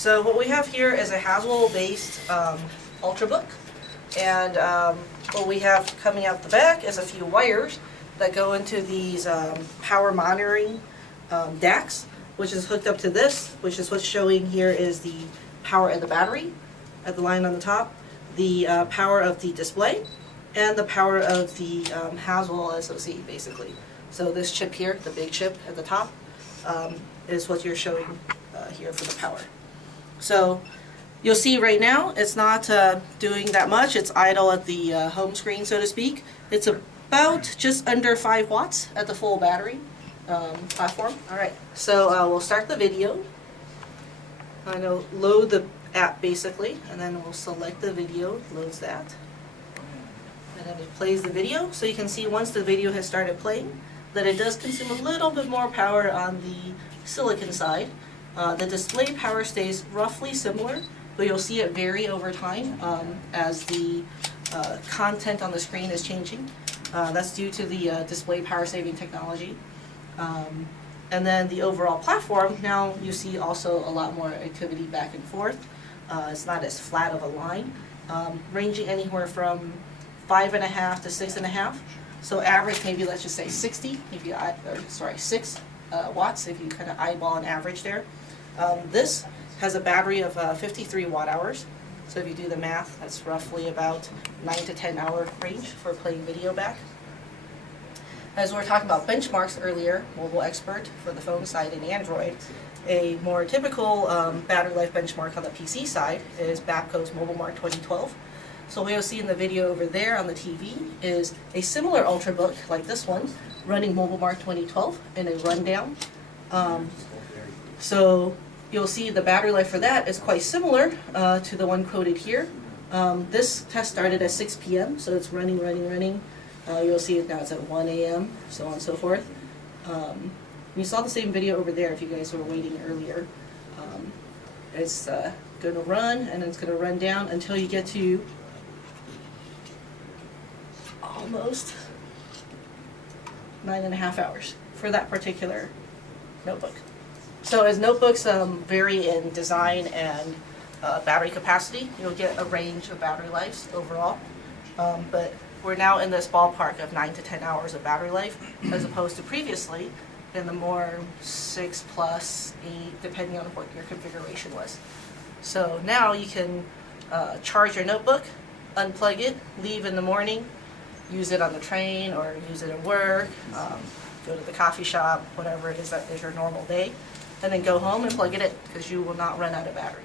So what we have here is a Haswell-based Ultrabook, and what we have coming out the back is a few wires that go into these power monitoring DACs, which is hooked up to this, which is what's showing here is the power of the battery at the line on the top, the power of the display, and the power of the Haswell SoC, basically. So this chip here, the big chip at the top, is what you're showing here for the power. So you'll see right now it's not doing that much. It's idle at the home screen, so to speak. It's about just under 5 watts at the full battery platform. Alright, so we'll start the video. I'm going to load the app basically, and then we'll select the video, loads that. And then it plays the video, so you can see once the video has started playing that it does consume a little bit more power on the silicon side. The display power stays roughly similar, but you'll see it vary over time as the content on the screen is changing. That's due to the display power saving technology. And then the overall platform, now you see also a lot more activity back and forth. It's not as flat of a line, ranging anywhere from 5.5 to 6.5. So average, maybe let's just say 60, if you, 6 watts, if you kind of eyeball an average there. This has a battery of 53 watt hours. So if you do the math, that's roughly about 9 to 10 hour range for playing video back. As we were talking about benchmarks earlier, Mobile Expert for the phone side and Android, a more typical battery life benchmark on the PC side is Babco's Mobile Mark 2012. So what you'll see in the video over there on the TV is a similar Ultrabook like this one, running Mobile Mark 2012 in a rundown. So you'll see the battery life for that is quite similar to the one quoted here. This test started at 6 p.m., so it's running. You'll see it now it's at 1 a.m., so on and so forth. You saw the same video over there if you guys were waiting earlier. It's going to run, and it's going to run down until you get to almost 9.5 hours for that particular notebook. So as notebooks vary in design and battery capacity, you'll get a range of battery lives overall. But we're now in this ballpark of 9 to 10 hours of battery life, as opposed to previously in the more 6 plus 8, depending on what your configuration was. So now you can charge your notebook, unplug it, leave in the morning, use it on the train or use it at work, go to the coffee shop, whatever it is that is your normal day, and then go home and plug it in because you will not run out of battery.